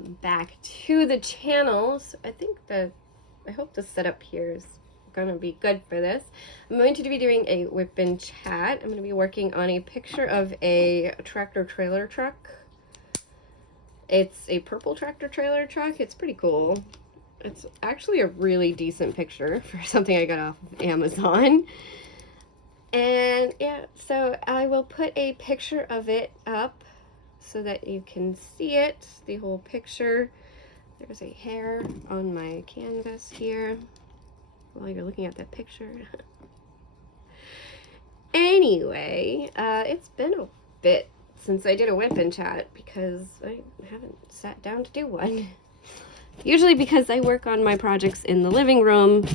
welcome back to the channel. So I hope the setup here is gonna be good for this. I'm going to be doing a whip and chat. I'm gonna be working on a picture of a tractor trailer truck. It's a purple tractor trailer truck. It's pretty cool. It's actually a really decent picture for something I got off of Amazon. And yeah, so I will put a picture of it up so that you can see it, the whole picture. There's a hair on my canvas here while you're looking at that picture. Anyway, it's been a bit since I did a whip and chat because I haven't sat down to do one. Usually because I work on my projects in the living room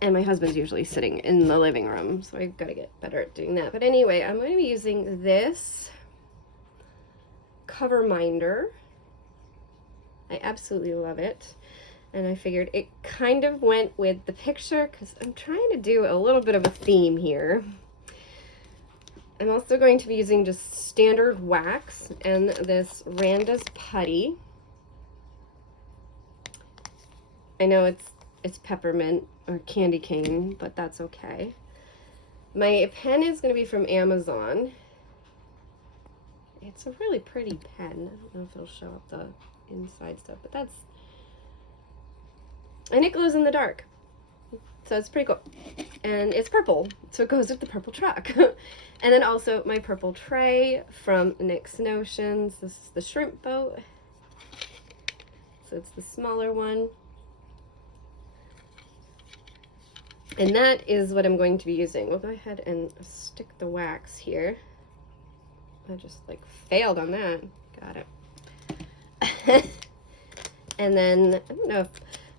and my husband's usually sitting in the living room, so I've got to get better at doing that. But anyway, I'm going to be using this cover minder. I absolutely love it. And I figured it kind of went with the picture because I'm trying to do a little bit of a theme here. I'm also going to be using just standard wax and this Randa's putty. I know it's peppermint or candy cane, but that's okay. My pen is going to be from Amazon. It's a really pretty pen. I don't know if it'll show up the inside stuff, but and it glows in the dark. So it's pretty cool. And it's purple, so it goes with the purple truck. And then also my purple tray from Nick's Notions. This is the shrimp boat. So it's the smaller one. And that is what I'm going to be using. We'll go ahead and stick the wax here. I just failed on that. Got it. And then, I don't know if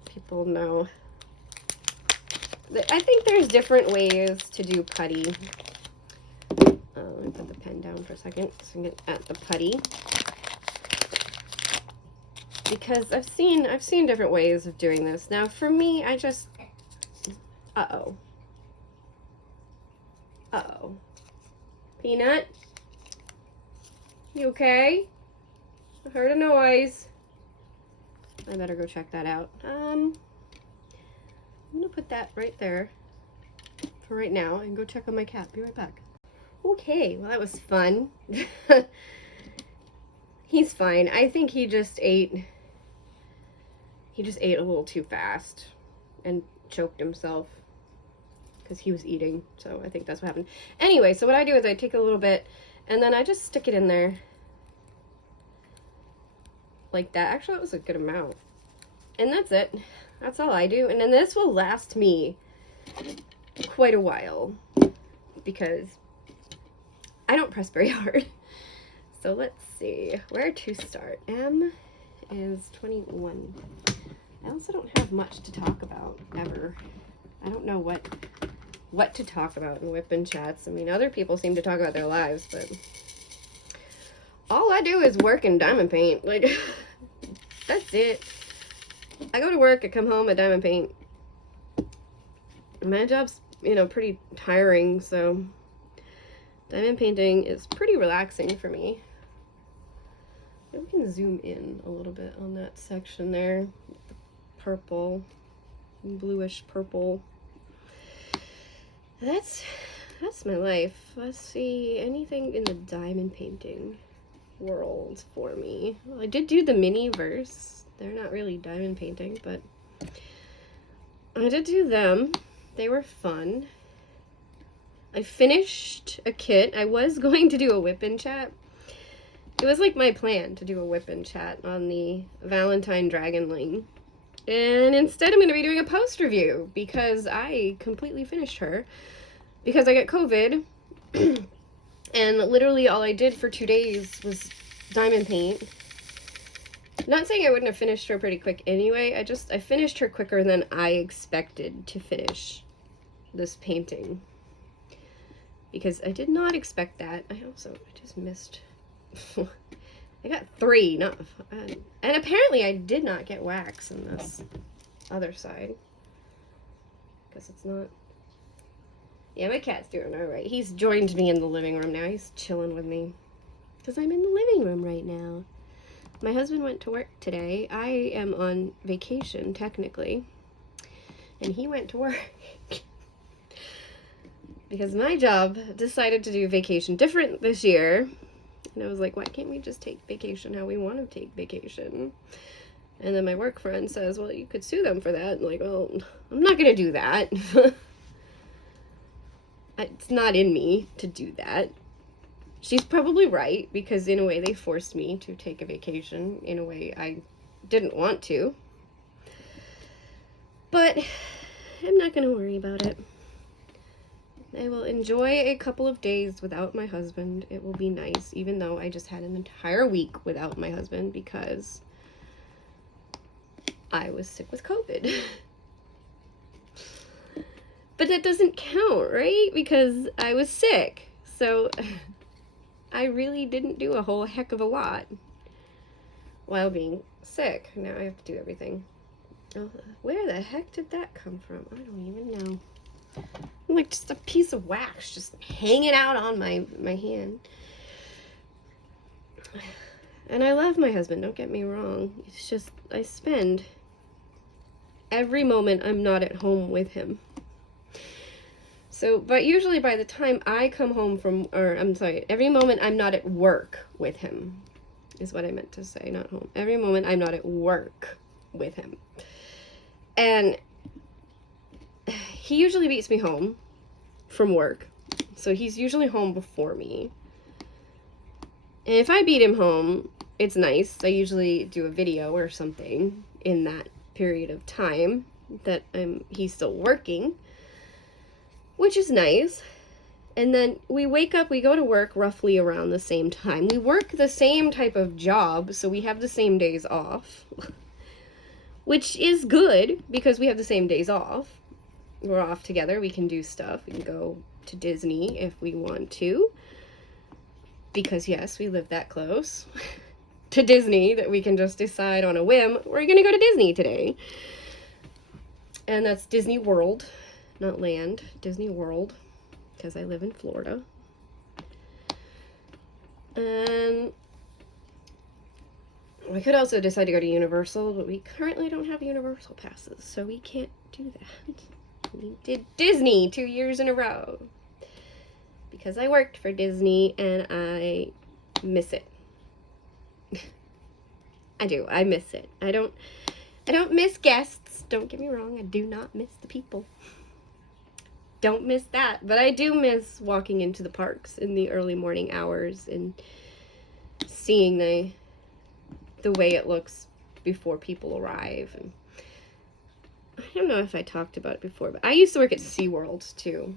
people know, I think there's different ways to do putty. Let me put the pen down for a second so I can get at the putty. Because I've seen different ways of doing this. Now for me, I just, uh-oh. Peanut? You okay? I heard a noise. I better go check that out. I'm gonna put that right there for right now and go check on my cat. Be right back. Okay, well that was fun. He's fine. I think he just ate a little too fast and choked himself because he was eating. So I think that's what happened. Anyway, so what I do is I take a little bit and then I just stick it in there like that. Actually, it was a good amount. And that's it. That's all I do. And then this will last me quite a while because I don't press very hard. So let's see where to start. M is 21. I also don't have much to talk about ever. I don't know what to talk about in whip and chats. I mean, other people seem to talk about their lives, but all I do is work and diamond paint. That's it. I go to work, I come home, I diamond paint. My job's, pretty tiring, so diamond painting is pretty relaxing for me. Maybe we can zoom in a little bit on that section there. The purple, bluish purple. That's my life. Let's see, anything in the diamond painting world for me. Well, I did do the mini verse. They're not really diamond painting, but I did do them. They were fun. I finished a kit. I was going to do a whip and chat. It was my plan to do a whip and chat on the Valentine Dragonling. And instead I'm going to be doing a post review because I completely finished her because I got COVID. And literally all I did for 2 days was diamond paint. Not saying I wouldn't have finished her pretty quick anyway. I finished her quicker than I expected to finish this painting. Because I did not expect that. I just missed. I got 3, not 5. And apparently I did not get wax in this other side. Because it's not. Yeah, my cat's doing all right. He's joined me in the living room now. He's chilling with me. Because I'm in the living room right now. my husband went to work today. I am on vacation, technically. And he went to work. Because my job decided to do vacation different this year. And I was like, why can't we just take vacation how we want to take vacation? And then my work friend says, well, you could sue them for that. I'm like, well, I'm not going to do that. It's not in me to do that. She's probably right, because in a way they forced me to take a vacation. In a way I didn't want to. But I'm not going to worry about it. I will enjoy a couple of days without my husband. It will be nice, even though I just had an entire week without my husband because I was sick with COVID. But that doesn't count, right? Because I was sick. So I really didn't do a whole heck of a lot while being sick. Now I have to do everything. Oh, where the heck did that come from? I don't even know. Like just a piece of wax just hanging out on my hand. And I love my husband, don't get me wrong. It's just I spend every moment I'm not at home with him. So, but usually by the time I come home from, or I'm sorry, every moment I'm not at work with him is what I meant to say, not home. Every moment I'm not at work with him. And he usually beats me home from work. So he's usually home before me. And if I beat him home, it's nice. I usually do a video or something in that period of time that he's still working, which is nice. And then we wake up, we go to work roughly around the same time. We work the same type of job, so we have the same days off, which is good because we have the same days off. We're off together. We can do stuff. We can go to Disney if we want to. Because, yes, we live that close to Disney that we can just decide on a whim, we're going to go to Disney today. And that's Disney World, not Land, Disney World, because I live in Florida. And we could also decide to go to Universal, but we currently don't have Universal passes, so we can't do that. We did Disney 2 years in a row because I worked for Disney and I miss it. I do. I miss it. I don't miss guests. Don't get me wrong. I do not miss the people. Don't miss that. But I do miss walking into the parks in the early morning hours and seeing the way it looks before people arrive. And I don't know if I talked about it before, but I used to work at SeaWorld too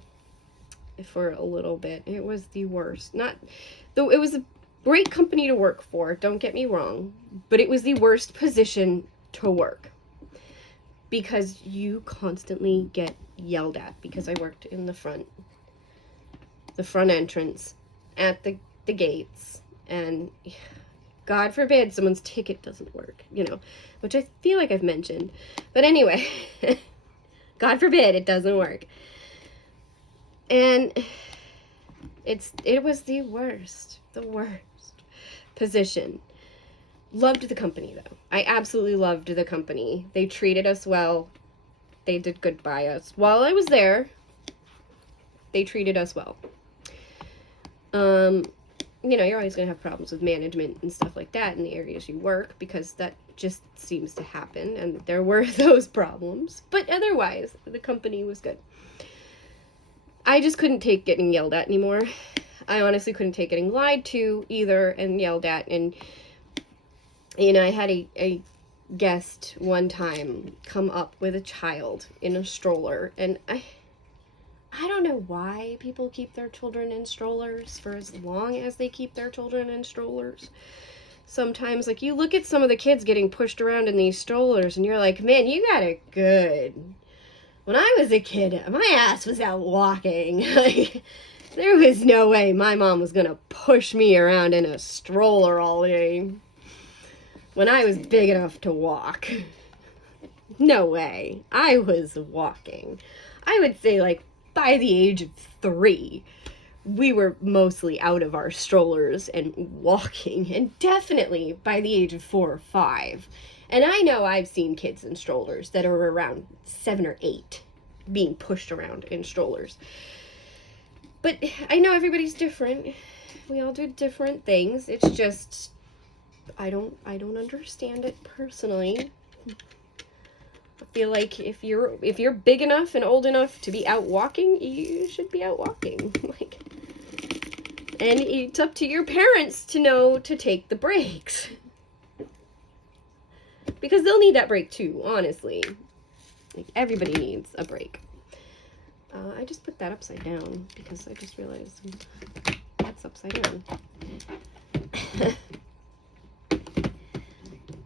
for a little bit. It was the worst. Though it was a great company to work for, don't get me wrong, but it was the worst position to work because you constantly get yelled at because I worked in the front entrance at the gates, and God forbid someone's ticket doesn't work, which I feel like I've mentioned. But anyway, God forbid it doesn't work. And it was the worst position. Loved the company though. I absolutely loved the company. They treated us well. They did good by us. While I was there, they treated us well. You're always going to have problems with management and stuff like that in the areas you work because that just seems to happen, and there were those problems. But otherwise, the company was good. I just couldn't take getting yelled at anymore. I honestly couldn't take getting lied to either and yelled at. And, I had a guest one time come up with a child in a stroller, and I don't know why people keep their children in strollers for as long as they keep their children in strollers. Sometimes, you look at some of the kids getting pushed around in these strollers, and you're like, man, you got it good. When I was a kid, my ass was out walking. There was no way my mom was going to push me around in a stroller all day when I was big enough to walk. No way. I was walking. I would say, by the age of 3, we were mostly out of our strollers and walking, and definitely by the age of 4 or 5. And I know I've seen kids in strollers that are around 7 or 8 being pushed around in strollers. But I know everybody's different. We all do different things. It's just I don't understand it personally. I feel like if you're big enough and old enough to be out walking, you should be out walking. Like, and it's up to your parents to know to take the breaks. Because they'll need that break too, honestly. Like, everybody needs a break. I just put that upside down because I just realized that's upside down.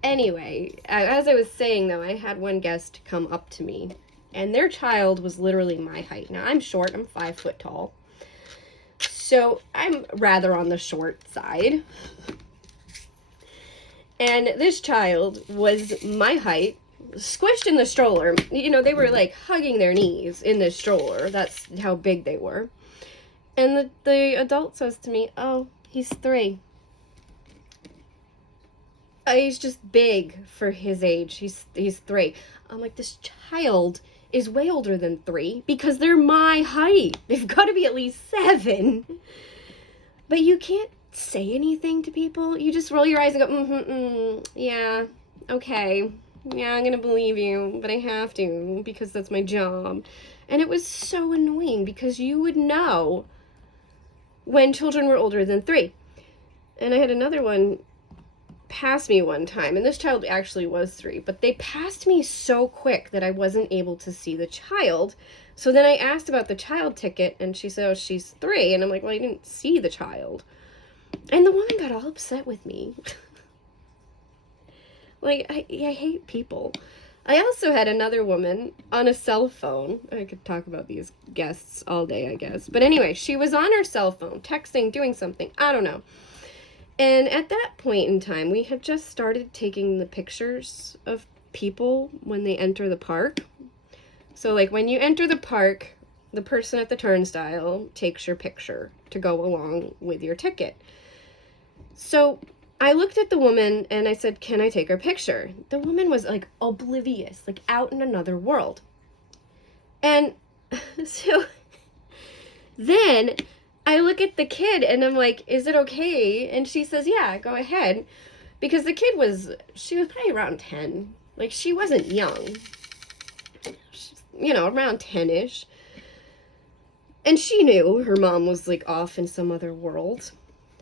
Anyway, as I was saying though, I had one guest come up to me, and their child was literally my height. Now, I'm short, I'm 5 foot tall. So I'm rather on the short side. And this child was my height, squished in the stroller. You know, they were like hugging their knees in the stroller. That's how big they were. And the adult says to me, "Oh, he's 3. He's just big for his age. He's 3. I'm like, this child is way older than 3 because they're my height. They've got to be at least 7. But you can't say anything to people. You just roll your eyes and go, yeah, okay. Yeah, I'm going to believe you, but I have to because that's my job. And it was so annoying because you would know when children were older than 3. And I had another one pass me one time, and this child actually was 3, but they passed me so quick that I wasn't able to see the child. So then I asked about the child ticket, and she said, "Oh, she's 3," and I'm like, "Well, I didn't see the child." And the woman got all upset with me. Like, I hate people. I also had another woman on a cell phone. I could talk about these guests all day, I guess. But anyway, she was on her cell phone, texting, doing something. I don't know. And at that point in time, we had just started taking the pictures of people when they enter the park. So, like, when you enter the park, the person at the turnstile takes your picture to go along with your ticket. So I looked at the woman and I said, "Can I take her picture?" The woman was, like, oblivious, like, out in another world. And so then I look at the kid and I'm like, "Is it okay?" And she says, "Yeah, go ahead." Because the kid she was probably around 10. Like, she wasn't young. She's, around 10-ish. And she knew her mom was, like, off in some other world.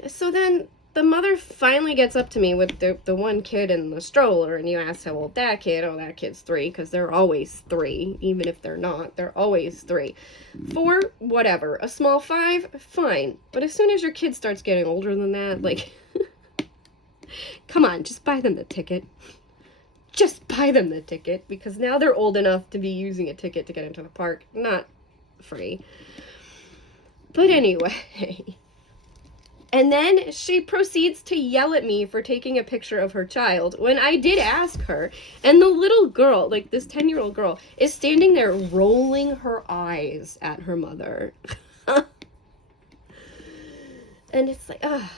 So then the mother finally gets up to me with the one kid in the stroller, and you ask how old that kid. Oh, that kid's 3, because they're always 3, even if they're not. They're always 3. 4, whatever. A small 5, fine. But as soon as your kid starts getting older than that, like, come on, just buy them the ticket. Just buy them the ticket, because now they're old enough to be using a ticket to get into the park, not free. But anyway... And then she proceeds to yell at me for taking a picture of her child when I did ask her. And the little girl, like this 10-year-old girl, is standing there rolling her eyes at her mother. And it's like, oh,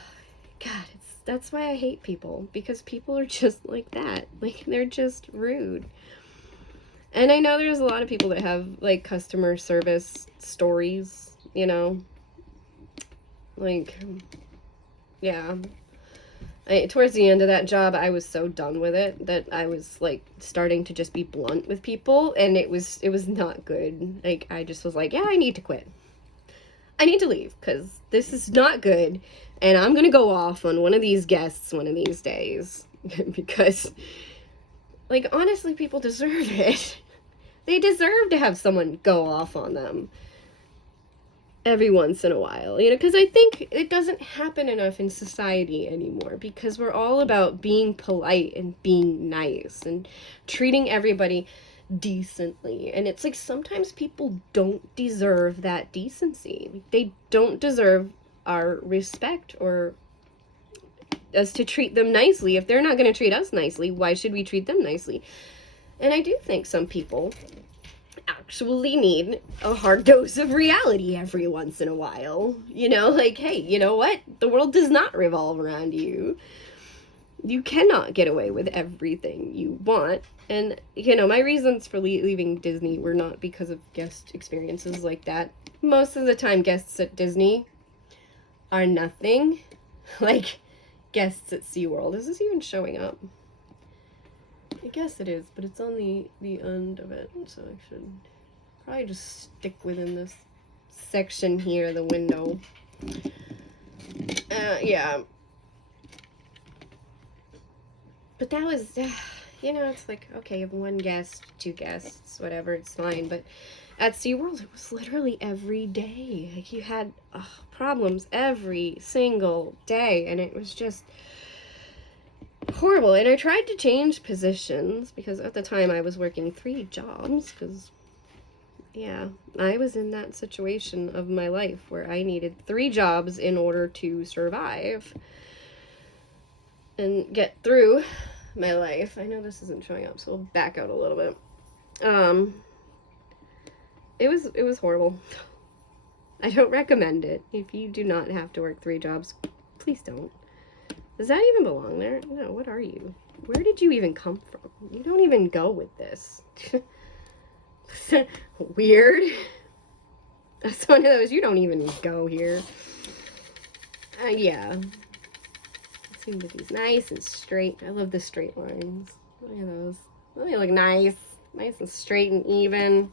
God, that's why I hate people. Because people are just like that. Like, they're just rude. And I know there's a lot of people that have, like, customer service stories, Like... Yeah. Towards the end of that job, I was so done with it that I was, like, starting to just be blunt with people, and it was not good. Like, I just was like, yeah, I need to quit. I need to leave, because this is not good, and I'm gonna go off on one of these guests one of these days. Because, like, honestly, people deserve it. They deserve to have someone go off on them every once in a while, because I think it doesn't happen enough in society anymore, because we're all about being polite and being nice and treating everybody decently. And it's like, sometimes people don't deserve that decency. They don't deserve our respect or us to treat them nicely. If they're not going to treat us nicely, why should we treat them nicely? And I do think some people actually need a hard dose of reality every once in a while. You know, like, hey, you know what? The world does not revolve around you. You cannot get away with everything you want. And, you know, my reasons for leaving Disney were not because of guest experiences like that. Most of the time, guests at Disney are nothing like guests at SeaWorld. Is this even showing up? I guess it is, but it's on the end of it, so I should probably just stick within this section here, the window. Yeah. But that was, you know, it's like, okay, you have one guest, two guests, whatever, it's fine. But at SeaWorld, it was literally every day. Like, you had problems every single day, and it was just horrible. And I tried to change positions, because at the time I was working 3 jobs, because, yeah, I was in that situation of my life where I needed 3 jobs in order to survive and get through my life. I know this isn't showing up, so we'll back out a little bit. It was horrible. I don't recommend it. If you do not have to work 3 jobs, please don't. Does that even belong there? No, what are you? Where did you even come from? You don't even go with this. Weird. That's one of those, you don't even go here. Yeah. Seem to be nice and straight. I love the straight lines. Look at those. They look nice. Nice and straight and even.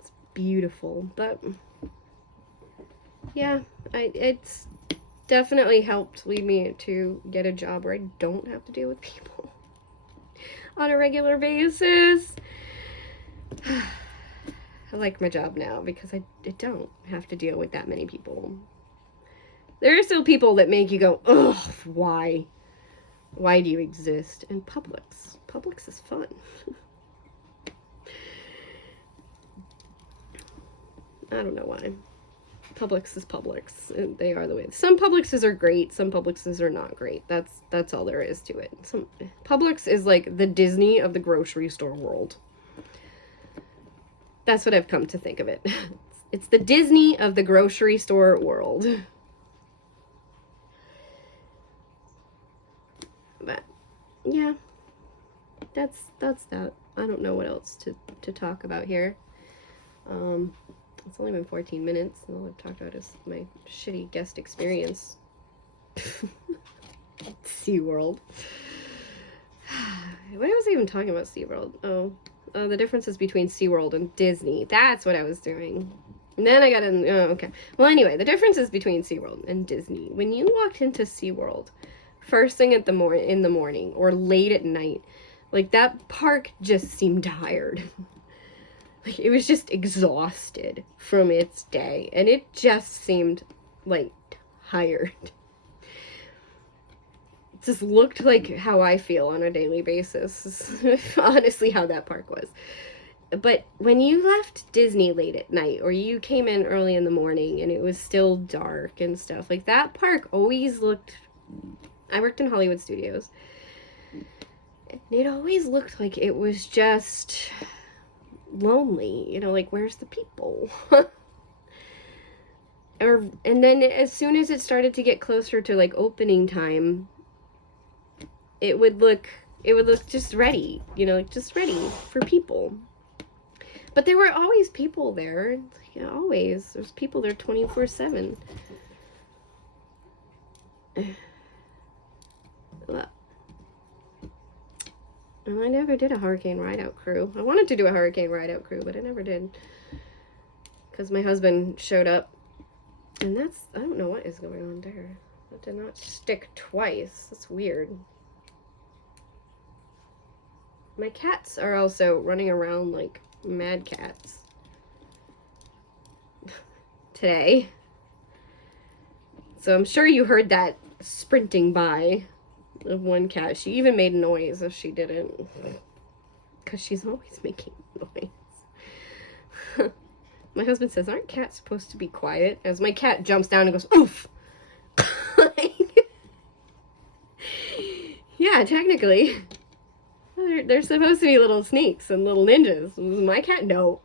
It's beautiful. But yeah, it's definitely helped lead me to get a job where I don't have to deal with people on a regular basis. I like my job now because I don't have to deal with that many people. There are still people that make you go, ugh, why? Why do you exist? And Publix is fun. I don't know why. Publix is Publix, and they are the way. Some Publixes are great, some Publixes are not great. That's all there is to it. Publix is like the Disney of the grocery store world. That's what I've come to think of it. It's the Disney of the grocery store world. But yeah, that's that. I don't know what else to talk about here. It's only been 14 minutes, and all I've talked about is my shitty guest experience. SeaWorld. What was I even talking about SeaWorld? Oh, the differences between SeaWorld and Disney. That's what I was doing. And then I got in, okay. Well, anyway, the differences between SeaWorld and Disney. When you walked into SeaWorld, first thing in the morning or late at night, like, that park just seemed tired. Like, it was just exhausted from its day, and it just seemed, like, tired. It just looked like how I feel on a daily basis. Honestly, how that park was. But when you left Disney late at night, or you came in early in the morning and it was still dark and stuff, like, that park always looked... I worked in Hollywood Studios, and it always looked like it was just lonely, you know, like, where's the people? And then as soon as it started to get closer to, like, opening time, it would look just ready, you know, like, just ready for people. But there were always people there, you know, always. There's people there 24/7. And I never did a hurricane ride-out crew. I wanted to do a hurricane ride-out crew, but I never did. Because my husband showed up. And I don't know what is going on there. That did not stick twice. That's weird. My cats are also running around like mad cats. Today. So I'm sure you heard that sprinting by of one cat. She even made noise if she didn't, because she's always making noise. My husband says, aren't cats supposed to be quiet? As my cat jumps down and goes, oof. Like, yeah, technically. They're supposed to be little sneaks and little ninjas. My cat, no.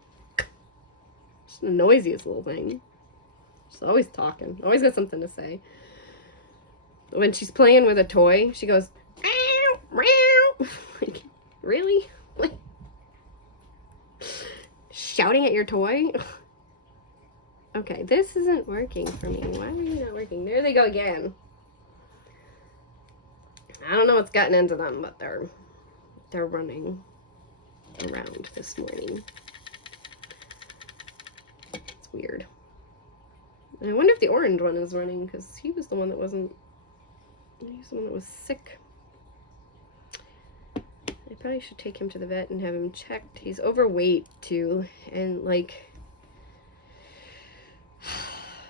She's the noisiest little thing. She's always talking. Always got something to say. When she's playing with a toy, she goes, meow, meow. Like, really? Like, shouting at your toy? Okay, this isn't working for me. Why are you not working? There they go again. I don't know what's gotten into them, but they're running around this morning. It's weird. And I wonder if the orange one is running, because he was the one that wasn't. He's the one that was sick. I probably should take him to the vet and have him checked. He's overweight too, and like,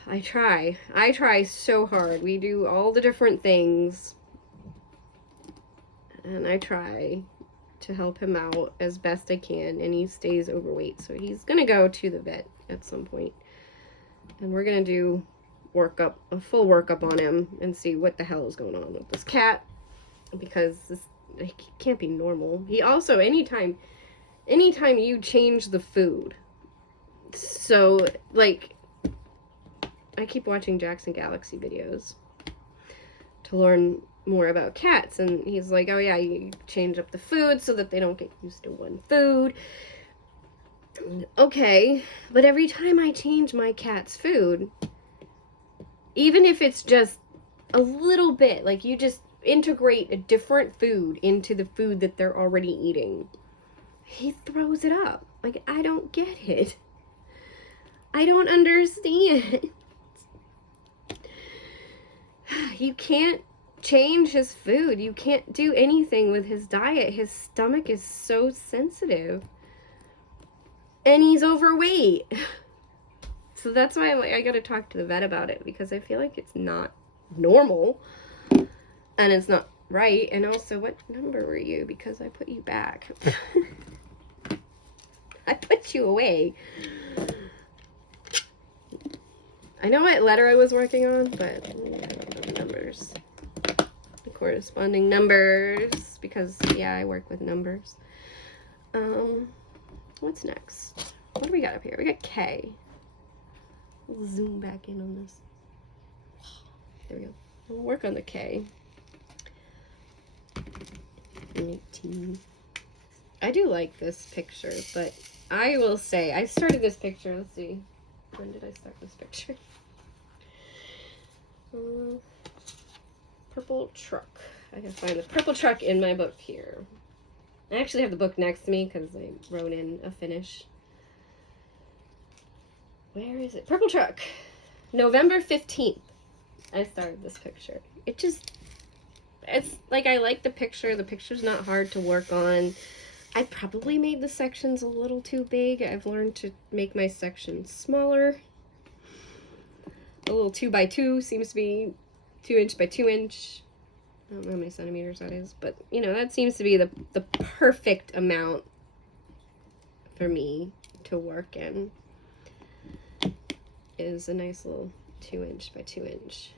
I try so hard. We do all the different things, and I try to help him out as best I can, and he stays overweight. So he's gonna go to the vet at some point, and we're gonna do a full workup on him and see what the hell is going on with this cat, because it can't be normal. He also, anytime you change the food, so like, I keep watching Jackson Galaxy videos to learn more about cats, and he's like, oh yeah, you change up the food so that they don't get used to one food. Okay, but every time I change my cat's food, even if it's just a little bit, like you just integrate a different food into the food that they're already eating, he throws it up. Like, I don't get it. I don't understand. You can't change his food. You can't do anything with his diet. His stomach is so sensitive. And he's overweight. So that's why I gotta talk to the vet about it, because I feel like it's not normal. And it's not right. And also, what number were you? Because I put you back. I put you away. I know what letter I was working on, but I don't know the numbers. The corresponding numbers, because, yeah, I work with numbers. What's next? What do we got up here? We got K. We'll zoom back in on this. There we go. We'll work on the K. 18. I do like this picture, but I will say, I started this picture, let's see. When did I start this picture? Purple truck. I can find the purple truck in my book here. I actually have the book next to me because I wrote in a finish. Where is it? Purple truck. November 15th. I started this picture. It's like, I like the picture. The picture's not hard to work on. I probably made the sections a little too big. I've learned to make my sections smaller. A little 2x2 seems to be 2 inch by 2 inch. I don't know how many centimeters that is, but you know, that seems to be the perfect amount for me to work in. Is a nice little 2 inch by 2 inch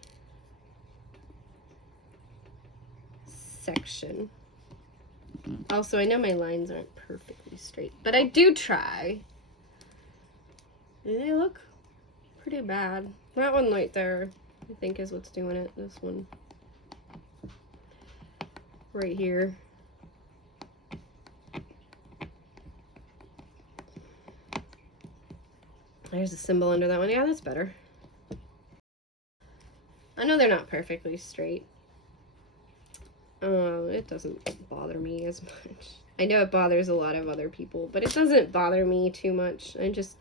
section. Also, I know my lines aren't perfectly straight, but I do try. And they look pretty bad. That one right there, I think, is what's doing it. This one right here. There's a symbol under that one. Yeah, that's better. I know they're not perfectly straight. It doesn't bother me as much. I know it bothers a lot of other people, but it doesn't bother me too much. I just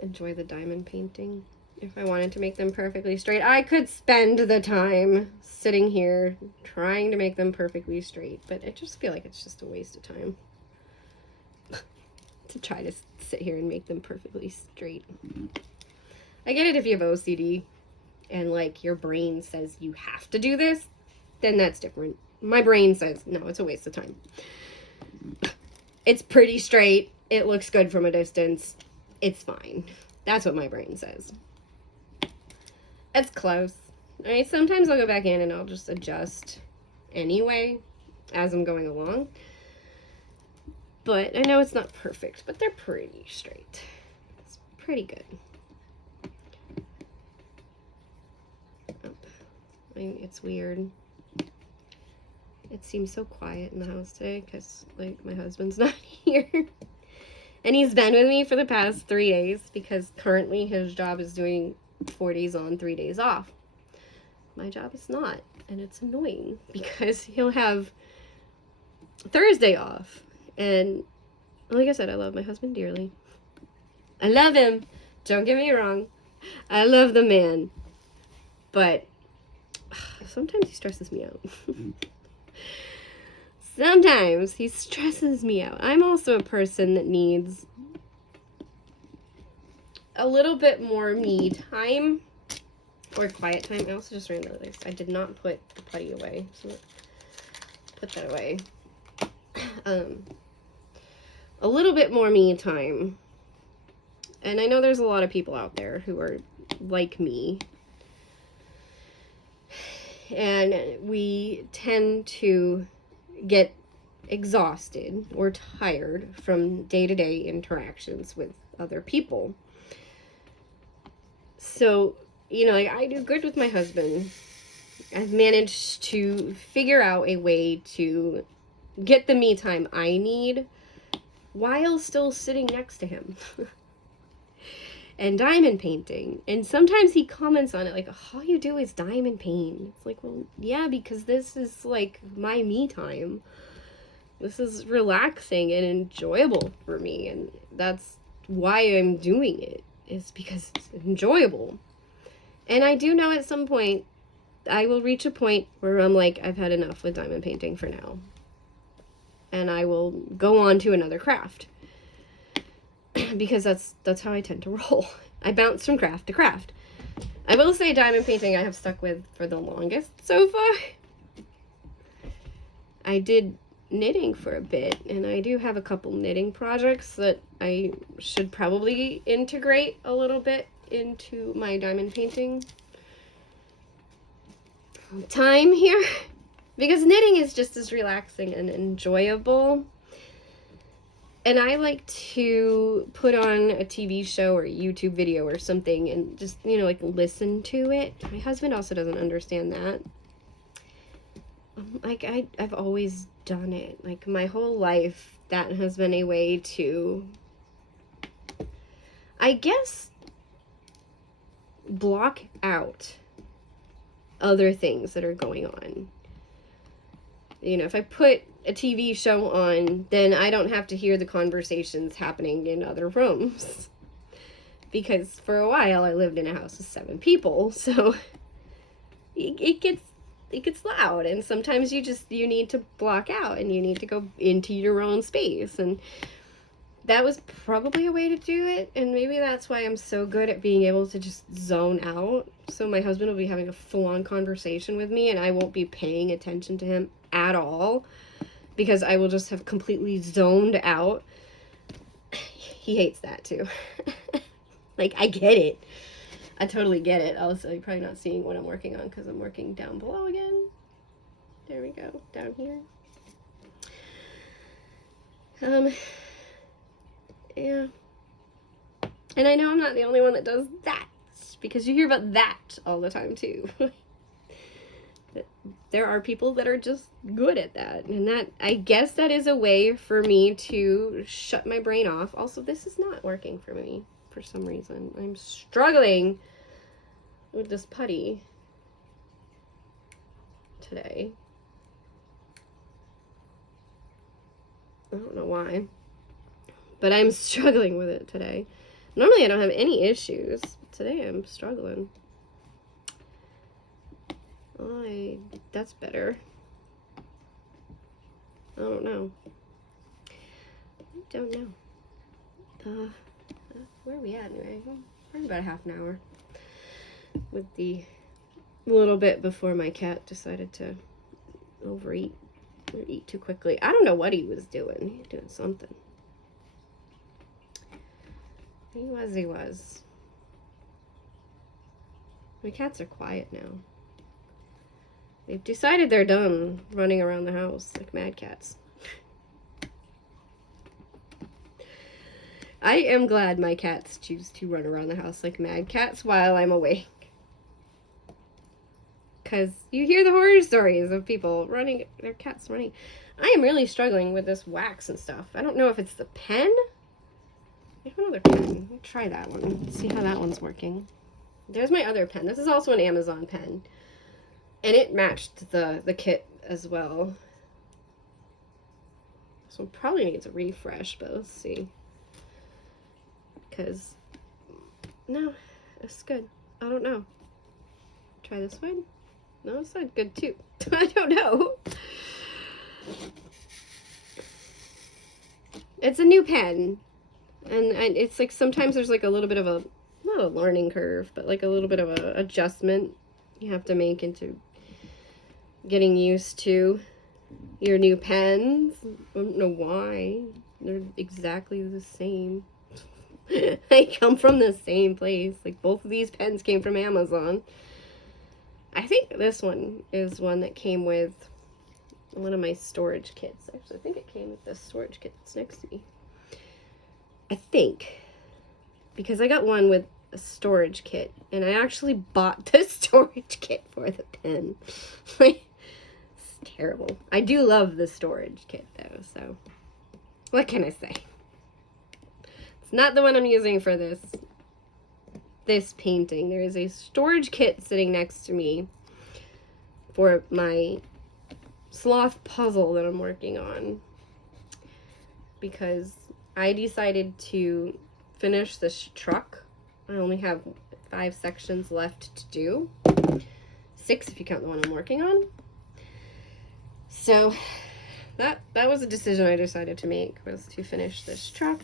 enjoy the diamond painting. If I wanted to make them perfectly straight, I could spend the time sitting here trying to make them perfectly straight, but I just feel like it's just a waste of time to try to sit here and make them perfectly straight. I get it if you have OCD and like your brain says you have to do this, then that's different. My brain says, no, it's a waste of time. It's pretty straight. It looks good from a distance. It's fine. That's what my brain says. It's close. I mean, sometimes I'll go back in and I'll just adjust anyway. as I'm going along. But I know it's not perfect, but they're pretty straight. It's pretty good. I mean, it's weird. It seems so quiet in the house today because, like, my husband's not here. And he's been with me for the past 3 days because currently his job is doing 4 days on, 3 days off. My job is not. And it's annoying because he'll have Thursday off. And like I said, I love my husband dearly. I love him. Don't get me wrong. I love the man. But sometimes he stresses me out. Sometimes he stresses me out. I'm also a person that needs a little bit more me time or quiet time. I also just ran out of this. I did not put the putty away. So put that away. A little bit more me time. And I know there's a lot of people out there who are like me. And we tend to get exhausted or tired from day-to-day interactions with other people. So, you know, like, I do good with my husband. I've managed to figure out a way to get the me time I need while still sitting next to him. And diamond painting. And sometimes he comments on it like, all you do is diamond paint. It's like, well, yeah, because this is like my me time. This is relaxing and enjoyable for me. And that's why I'm doing it, is because it's enjoyable. And I do know at some point I will reach a point where I'm like, I've had enough with diamond painting for now. And I will go on to another craft. Because that's how I tend to roll. I bounce from craft to craft. I will say diamond painting I have stuck with for the longest so far. I did knitting for a bit, and I do have a couple knitting projects that I should probably integrate a little bit into my diamond painting time here. Because knitting is just as relaxing and enjoyable. And I like to put on a TV show or a YouTube video or something and just, you know, like, listen to it. My husband also doesn't understand that. Like, I've always done it. Like, my whole life, that has been a way to, I guess, block out other things that are going on. You know, if I put a TV show on, then I don't have to hear the conversations happening in other rooms. Because for a while I lived in a house with 7 people, so it gets loud, and sometimes you need to block out and you need to go into your own space. And that was probably a way to do it, and maybe that's why I'm so good at being able to just zone out. So my husband will be having a full-on conversation with me and I won't be paying attention to him at all, because I will just have completely zoned out. He hates that too. Like, I get it. I totally get it. Also, you're probably not seeing what I'm working on because I'm working down below again. There we go, down here. Yeah. And I know I'm not the only one that does that, because you hear about that all the time too. There are people that are just good at that, and that, I guess, that is a way for me to shut my brain off. Also, this is not working for me for some reason. I'm struggling with this putty today. I don't know why, but I'm struggling with it today. Normally I don't have any issues. Today I'm struggling. That's better. I don't know. Where are we at anyway? Probably about a half an hour. With the little bit before my cat decided to overeat or eat too quickly. I don't know what he was doing. He was doing something. He was. My cats are quiet now. They've decided they're done running around the house like mad cats. I am glad my cats choose to run around the house like mad cats while I'm awake. Because you hear the horror stories of people running, their cats running. I am really struggling with this wax and stuff. I don't know if it's the pen. I have another pen. I'll try that one. See how that one's working. There's my other pen. This is also an Amazon pen. And it matched the kit as well. So it probably needs a refresh, but let's see. Because, no, it's good. I don't know. Try this one. No, it's not good too. I don't know. It's a new pen. And it's like sometimes there's like a little bit of a, not a learning curve, but like a little bit of a adjustment you have to make into getting used to your new pens. I don't know why. They're exactly the same. They come from the same place. Like both of these pens came from Amazon. I think this one is one that came with one of my storage kits. Actually, I think it came with this storage kit that's next to me. I think. Because I got one with a storage kit. And I actually bought the storage kit for the pen. It's terrible. I do love the storage kit though, so what can I say? It's not the one I'm using for this painting. There is a storage kit sitting next to me for my sloth puzzle that I'm working on, because I decided to finish this truck. I only have 5 sections left to do. 6 if you count the one I'm working on. So that was a decision I decided to make, was to finish this truck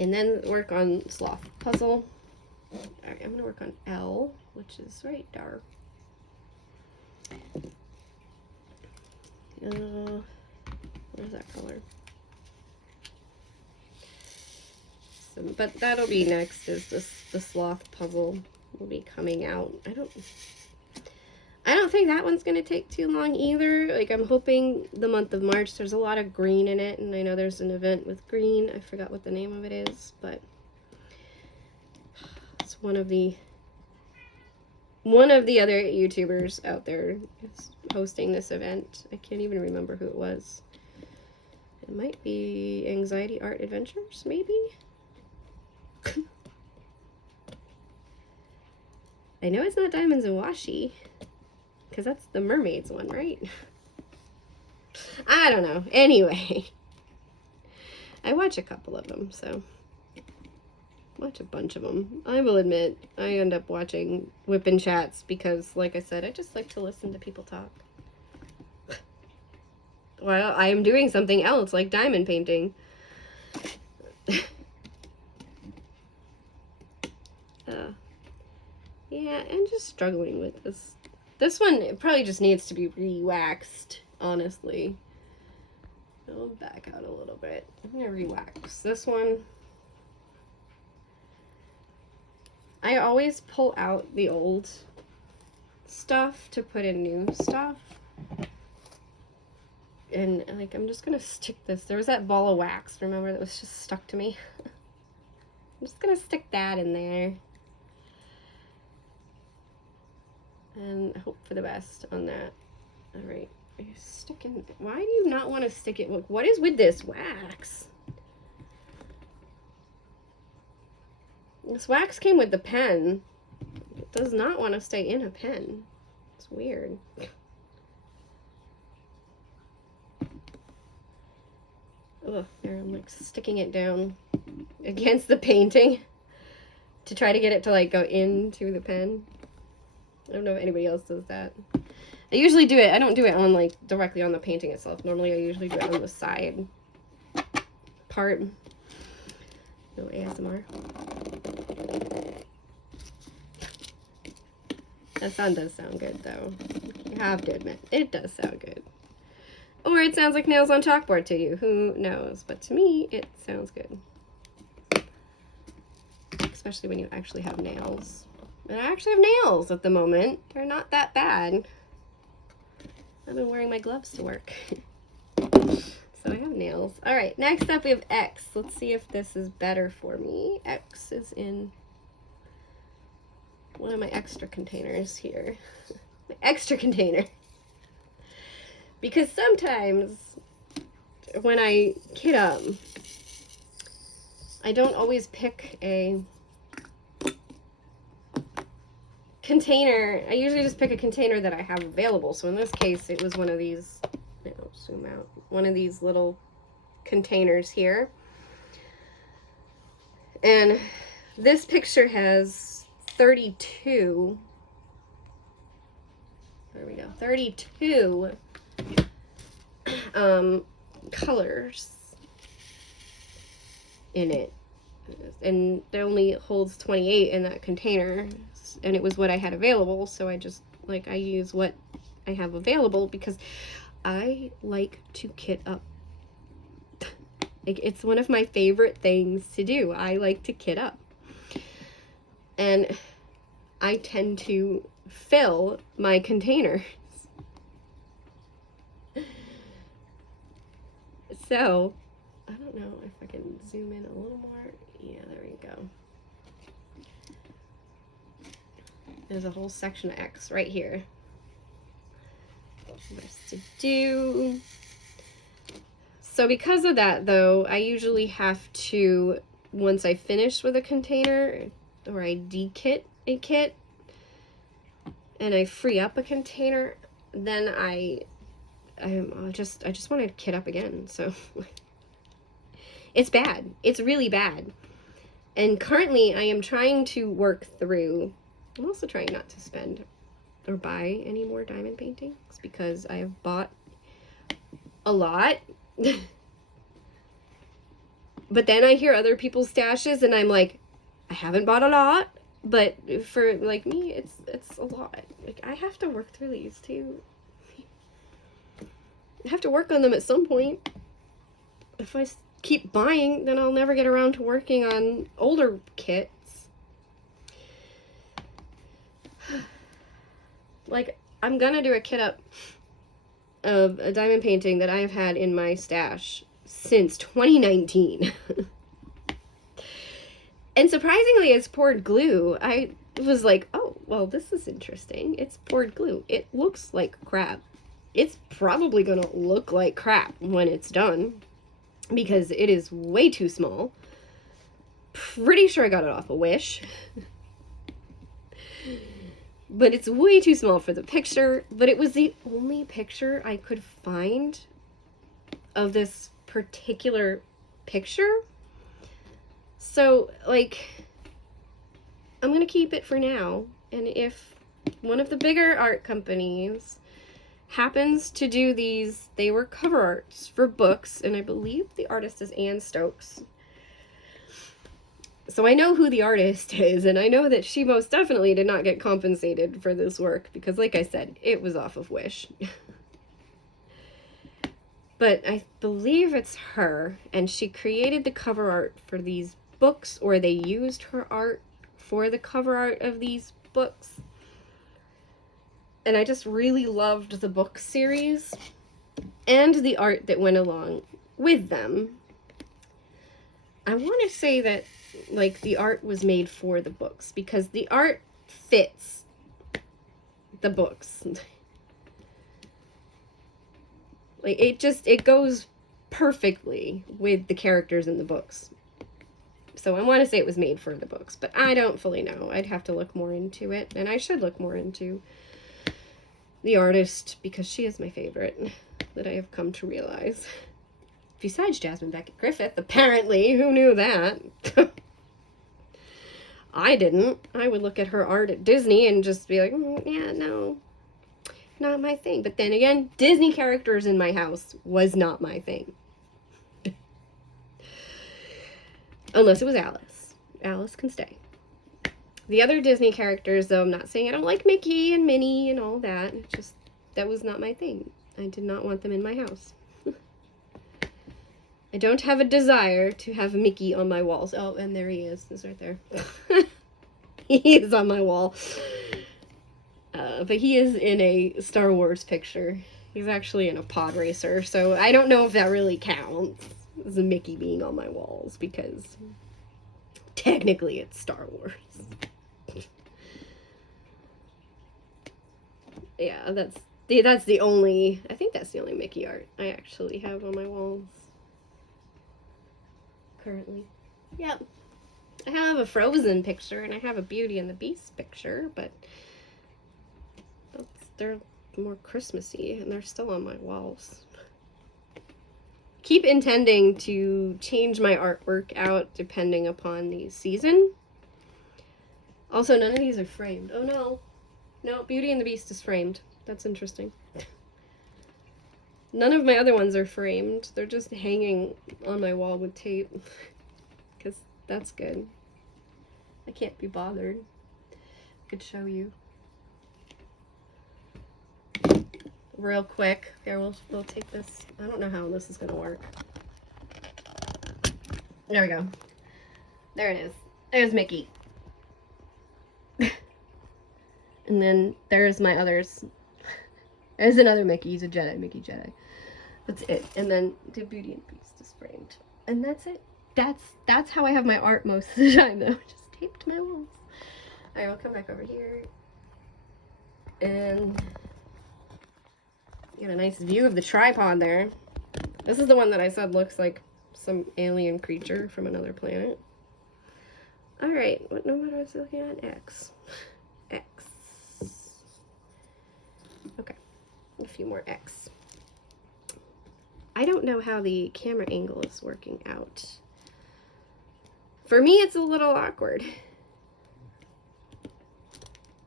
and then work on sloth puzzle. All right, I'm gonna work on L, which is right there. Where's that color? So, but that'll be next, is the sloth puzzle will be coming out. I don't think that one's going to take too long either. Like, I'm hoping the month of March, there's a lot of green in it, and I know there's an event with green. I forgot what the name of it is, but it's one of the other YouTubers out there is hosting this event. I can't even remember who it was. It might be Anxiety Art Adventures, maybe? I know it's not Diamonds and Washi, because that's the mermaids one, right? I don't know. Anyway, I watch a couple of them, so watch a bunch of them. I will admit, I end up watching WIP and chats because, like I said, I just like to listen to people talk. Well, I am doing something else, like diamond painting. Yeah, I'm just struggling with this. This one, it probably just needs to be re-waxed, honestly. I'll back out a little bit. I'm going to re-wax this one. I always pull out the old stuff to put in new stuff. And, like, I'm just going to stick this. There was that ball of wax, remember, that was just stuck to me? I'm just going to stick that in there. And hope for the best on that. Alright. Are you sticking? Why do you not want to stick it? Look, what is with this wax? This wax came with the pen. It does not want to stay in a pen. It's weird. Ugh, there, I'm like sticking it down against the painting to try to get it to like go into the pen. I don't know if anybody else does that. I usually do it, I don't do it on like directly on the painting itself. Normally I usually do it on the side part. No ASMR. That sound does sound good though. You have to admit, it does sound good. Or it sounds like nails on chalkboard to you, who knows? But to me, it sounds good. Especially when you actually have nails. And I actually have nails at the moment. They're not that bad. I've been wearing my gloves to work. So I have nails. All right, next up we have X. Let's see if this is better for me. X is in one of my extra containers here. My extra container. Because sometimes when I kit up, I don't always pick a container. I usually just pick a container that I have available. So in this case, it was one of these, zoom out, one of these little containers here. And this picture has 32, there we go, 32 colors in it, and it only holds 28 in that container, and it was what I had available, so I just, like, I use what I have available because I like to kit up. Like, it's one of my favorite things to do. I like to kit up, and I tend to fill my containers. So I don't know if I can zoom in a little more. Yeah, there we go. There's a whole section of X right here. There's to do. So because of that, though, I usually have to, once I finish with a container, or I de-kit a kit, and I free up a container, then I just want to kit up again. So it's bad. It's really bad. And currently I am trying to work through, I'm also trying not to spend or buy any more diamond paintings because I have bought a lot. But then I hear other people's stashes and I'm like, I haven't bought a lot, but for like me, it's a lot. Like, I have to work through these too. I have to work on them at some point. If I keep buying, then I'll never get around to working on older kits. Like, I'm gonna do a kit up of a diamond painting that I've had in my stash since 2019. And surprisingly, it's poured glue. I was like, oh, well, this is interesting. It's poured glue. It looks like crap. It's probably gonna look like crap when it's done because it is way too small. Pretty sure I got it off a Wish. But it's way too small for the picture. But it was the only picture I could find of this particular picture. So, like, I'm gonna keep it for now. And if one of the bigger art companies happens to do these, they were cover arts for books, and I believe the artist is Anne Stokes. So I know who the artist is, and I know that she most definitely did not get compensated for this work, because like I said, it was off of Wish. But I believe it's her, and she created the cover art for these books, or they used her art for the cover art of these books. And I just really loved the book series and the art that went along with them. I want to say that, like, the art was made for the books because the art fits the books. Like, it goes perfectly with the characters in the books. So I want to say it was made for the books, but I don't fully know. I'd have to look more into it, and I should look more into the artist because she is my favorite that I have come to realize. Besides Jasmine Beckett Griffith, apparently. Who knew that? I didn't. I would look at her art at Disney and just be like, yeah, no, not my thing. But then again, Disney characters in my house was not my thing. Unless it was Alice. Alice can stay. The other Disney characters, though, I'm not saying I don't like Mickey and Minnie and all that. It's just, that was not my thing. I did not want them in my house. I don't have a desire to have Mickey on my walls. Oh, and there he is. He's right there. He is on my wall. But he is in a Star Wars picture. He's actually in a pod racer, so I don't know if that really counts as a Mickey being on my walls, because technically it's Star Wars. Yeah, that's the only, I think that's the only Mickey art I actually have on my walls currently. Yep. I have a Frozen picture and I have a Beauty and the Beast picture, but they're more Christmassy and they're still on my walls. Keep intending to change my artwork out depending upon the season. Also, none of these are framed. Oh no. No, Beauty and the Beast is framed. That's interesting. None of my other ones are framed. They're just hanging on my wall with tape. Because that's good. I can't be bothered. I could show you. Real quick. Here, we'll take this. I don't know how this is going to work. There we go. There it is. There's Mickey. And then there's my others. There's another Mickey. He's a Jedi. Mickey Jedi. That's it. And then the Beauty and the Beast is framed. And that's it. That's how I have my art most of the time, though. Just taped to my walls. Alright, I'll come back over here. And get a nice view of the tripod there. This is the one that I said looks like some alien creature from another planet. Alright, what number was I looking at? X. X. Okay, a few more X. I don't know how the camera angle is working out. For me, it's a little awkward.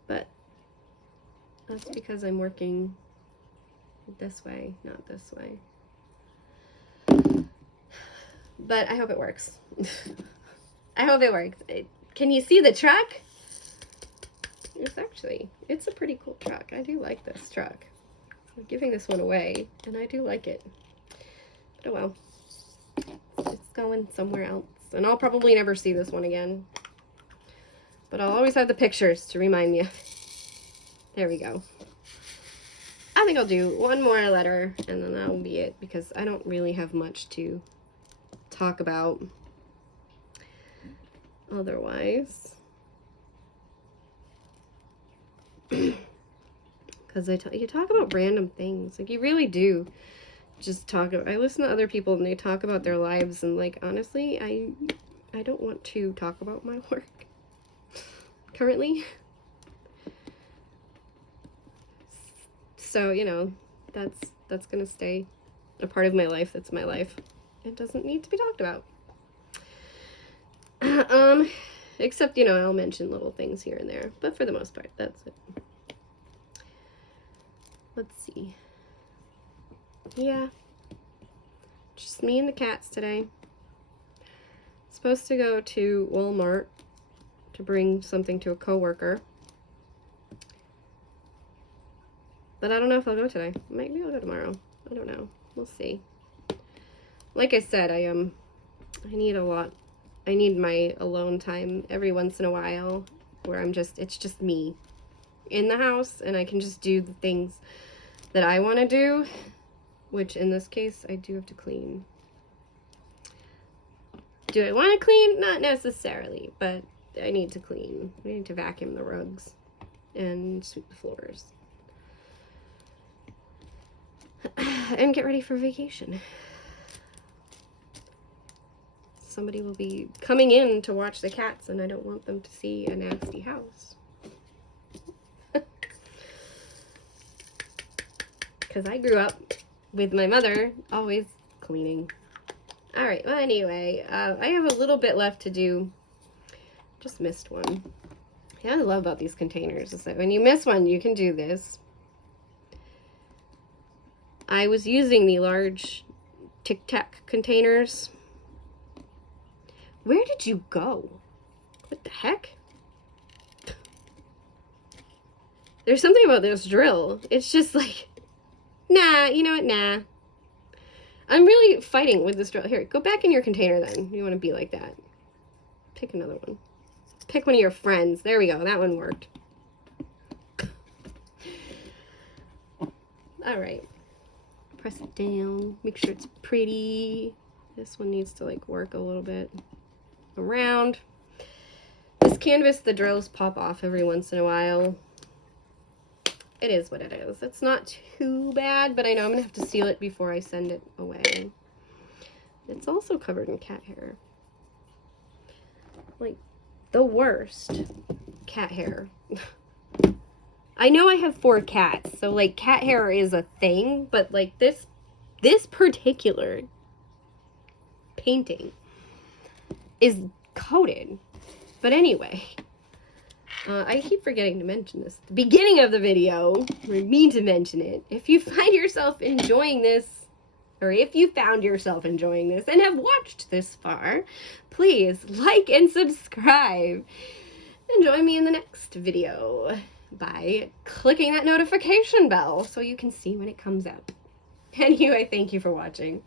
But that's because I'm working this way, not this way. But I hope it works. I hope it works. Can you see the truck? It's a pretty cool truck. I do like this truck. I'm giving this one away, and I do like it. But oh well. It's going somewhere else. And I'll probably never see this one again. But I'll always have the pictures to remind me. There we go. I think I'll do one more letter, and then that will be it, because I don't really have much to talk about otherwise. Because you talk about random things, like you really do. Just talk about, I listen to other people and they talk about their lives, and like honestly, I don't want to talk about my work currently. So, you know, that's gonna stay a part of my life. That's my life. It doesn't need to be talked about. Except, you know, I'll mention little things here and there, but for the most part, that's it. Let's see. Yeah. Just me and the cats today. Supposed to go to Walmart to bring something to a coworker. But I don't know if I'll go today. Maybe I'll go tomorrow. I don't know. We'll see. Like I said, I need a lot. I need my alone time every once in a while where it's just me in the house, and I can just do the things that I want to do, which in this case, I do have to clean. Do I want to clean? Not necessarily, but I need to clean. I need to vacuum the rugs and sweep the floors. And get ready for vacation. Somebody will be coming in to watch the cats, and I don't want them to see a nasty house. Because I grew up with my mother always cleaning. Alright, well anyway, I have a little bit left to do. Just missed one. Yeah, I love about these containers is that when you miss one, you can do this. I was using the large Tic Tac containers. Where did you go? What the heck? There's something about this drill. It's just like, nah, you know what, nah. I'm really fighting with this drill. Here, go back in your container then. You want to be like that. Pick another one. Pick one of your friends. There we go. That one worked. All right. Press it down. Make sure it's pretty. This one needs to like work a little bit around. This canvas, the drills pop off every once in a while. It is what it is. It's not too bad, but I know I'm gonna have to seal it before I send it away. It's also covered in cat hair. Like, the worst cat hair. I know I have 4 cats, so like cat hair is a thing, but like this particular painting is coated. But anyway, I keep forgetting to mention this at the beginning of the video. I mean to mention it. If you find yourself enjoying this, or if you found yourself enjoying this and have watched this far, please like and subscribe. And join me in the next video by clicking that notification bell so you can see when it comes up. Anyway, thank you for watching.